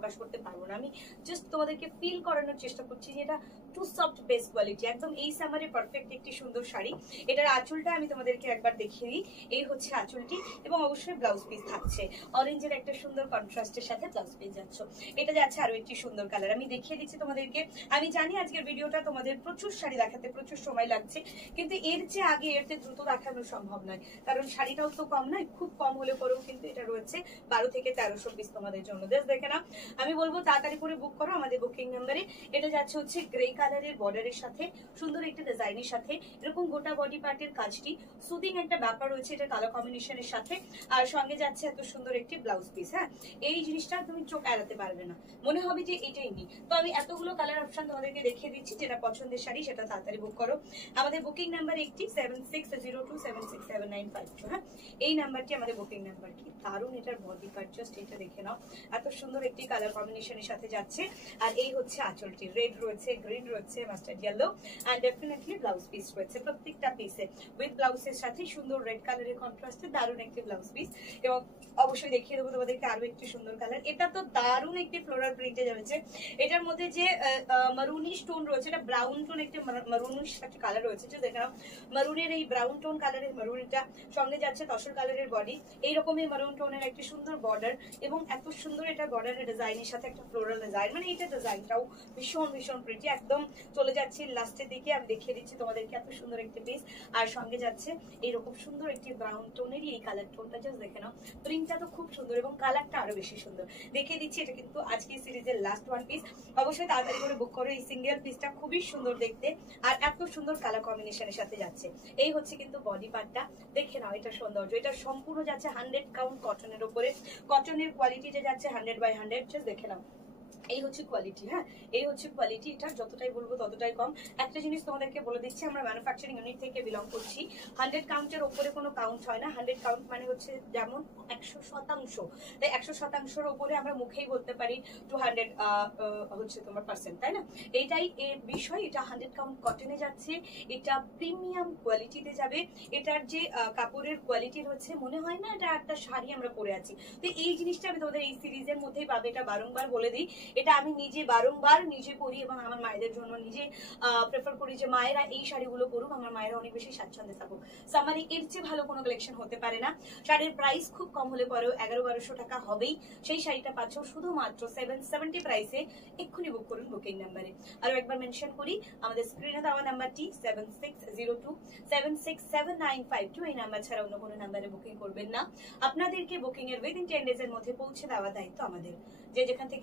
প্রকাশ করতে পারবো না। আমি জাস্ট তোমাদেরকে ফিল করানোর চেষ্টা করছি যে এটা টু সফট বেস্ট কোয়ালিটি, একদম এই সামারে পারফেক্ট একটি সুন্দর শাড়ি। এটার আঁচলটা আমি তোমাদেরকে একবার দেখিয়ে দিই। এই হচ্ছে আঁচলটি এবং অবশ্যই ব্লাউজ পিস থাকছে অরেঞ্জের একটা সুন্দর কন্ট্রাস্টের সাথে ব্লাউজ পিস যাচ্ছ। এটা যাচ্ছে আরো একটি সুন্দর কালার, আমি দেখিয়ে দিচ্ছি তোমাদেরকে। আমি জানি আজকের ভিডিওটা তোমাদের প্রচুর শাড়ি দেখাতে প্রচুর সময় লাগছে, কিন্তু এর চেয়ে আগে এরতে দ্রুত দেখানো সম্ভব নয়, কারণ শাড়িটাও তো কম নয়, খুব কম হলে পরেও কিন্তু এটা রয়েছে 12 থেকে 1300 পিস তোমাদের জন্য। দেখে না, আমি বলবো তাড়াতাড়ি করে বুক করো আমাদের বুকিং নাম্বারে। এটা যাচ্ছে হচ্ছে গ্রে কালারের বর্ডারের সাথে সুন্দর একটা ডিজাইনের সাথে এরকম গোটা বডি পার্টের কাজটি সুদিং একটা ব্যাপার রয়েছে এটা কালার কম্বিনেশনের সাথে, আর সঙ্গে যাচ্ছে এত সুন্দর একটি ব্লাউজ পিস। হ্যাঁ, এই জিনিসটা তুমি চোখ এড়াতে পারবে না, মনে হবে যে এটাই নেই। তো আমি এতগুলো কালার অপশন তোমাদেরকে দেখিয়ে দিচ্ছি, যেটা পছন্দের শাড়ি সেটা তাড়াতাড়ি বুক করো। আমাদের বুকিং নাম্বার একটি 7602767952। হ্যাঁ, এই নাম্বারটি আমাদের বুকিং নাম্বার। কি দারুণ এটার বডি পার্ট, জাস্ট এটা দেখে নাও, এত সুন্দর একটি কালার কম্বিনেশনের সাথে যাচ্ছে। আর এই হচ্ছে আঁচলটি, রেড রয়েছে, গ্রিন রয়েছে, mustard yellow, and definitely blouse piece রয়েছে প্রত্যেকটা পিসে উইথ ব্লাউজের সাথে সুন্দর রেড কালারের কন্ট্রাস্টে দারুণ একটি ব্লাউজ পিস। এবং অবশ্যই দেখিয়ে দেবো তোমাদেরকে আরো একটি সুন্দর কালার। এটা তো দারুণ একটি ফ্লোরাল প্রিন্টে যাচ্ছে। এটার মধ্যে যে মারুনি স্টোন রয়েছে, এটা ব্রাউন টোন একটি মারুনিশ একটা কালার রয়েছে, যে দেখে নাও মারুনের এই ব্রাউন টোন কালারের মারুনিটা সঙ্গে যাচ্ছে তসর কালারের বডি, এইরকমই মারুন টোনের একটি সুন্দর বর্ডার এবং এত সুন্দর এটা বর্ডারের ডিজাইনের সাথে একটা ফ্লোরাল ডিজাইন, মানে এটা ডিজাইনটাও ভীষণ ভীষণ প্রিটি। একদম চলে যাচ্ছে লাস্টের দিকে, আমি দেখিয়ে দিচ্ছি তোমাদেরকে এত সুন্দর একটি পিস। আর সঙ্গে যাচ্ছে এইরকম সুন্দর একটি ব্রাউন টোনেরই এই কালার টোনটা, জাস্ট দেখে নাও, প্রিন্টটা তো খুব সুন্দর এবং কালারটা আরো বেশি সুন্দর। দেখিয়ে দিচ্ছি এটা কিন্তু আজকে সিরিজের লাস্ট ওয়ান পিস। অবশ্যই তাড়াতাড়ি করে বুক করো, এই সিঙ্গেল পিসটা খুবই সুন্দর দেখতে আর এত সুন্দর কালার কম্বিনেশনের সাথে যাচ্ছে। এই হচ্ছে কিন্তু বডি পার্টটা, দেখে নাও এটা সৌন্দর্য। এটা সম্পূর্ণ যাচ্ছে 100 কাউন্ট কটনের উপরে, কটনের কোয়ালিটিটা যাচ্ছে 100/100, জাস্ট দেখে নাও। এই হচ্ছে কোয়ালিটি। হ্যাঁ, এই হচ্ছে কোয়ালিটি। এটা যতটাই বলবো ততটাই কম। একটা জিনিস তোমাদেরকে বলে দিচ্ছি, আমরা ম্যানুফ্যাকচারিং ইউনিট থেকে বিলং করছি। 100 কাউন্টের উপরে কোনো কাউন্ট হয় না। 100 কাউন্ট মানে হচ্ছে যেমন 100%, তাই 100%-এর উপরে আমরা মুখেই বলতে পারি 200 হচ্ছে তোমার পার্সেন্ট, তাই না? এইটাই এর বিষয়। এটা 100 কাউন্ট কটনে যাচ্ছে, এটা প্রিমিয়াম কোয়ালিটিতে যাবে। এটার যে কাপড়ের কোয়ালিটি রয়েছে, মনে হয় না এটা একটা শাড়ি আমরা পরে আছি। তো এই জিনিসটা আমি তোমাদের এই সিরিজের মধ্যেই পাবে, এটা বারংবার বলে দিই। এটা আমি নিজে বারংবার নিজে পরি এবং আমার মায়েদের জন্য নিজে প্রেফার করি যে মায়েরা এই শাড়িগুলো পরুক, আমার মায়েরা অনেক বেশি স্বাচ্ছন্দ্যে থাকুক। সামারি এর চেয়ে ভালো কোনো কালেকশন হতে পারে না। শাড়ির প্রাইস খুব কম হলে পরেও 1100-1200 টাকা হবেই। সেই শাড়িটা পাচ্ছ শুধুমাত্র 770 প্রাইসে। এক্ষুনি বুক করুন বুকিং নাম্বারে। আরো একবার মেনশন করি, আমাদের স্ক্রিনে দেওয়া নাম্বারটি 7602767952। এই নাম্বার ছাড়া অন্য কোনো নাম্বারে বুকিং করবেন না। আপনাদেরকে বুকিং এর উইদিন 10 ডেজ এর মধ্যে পৌঁছে দেওয়ার দায়িত্ব আমাদের। যে যেখান থেকে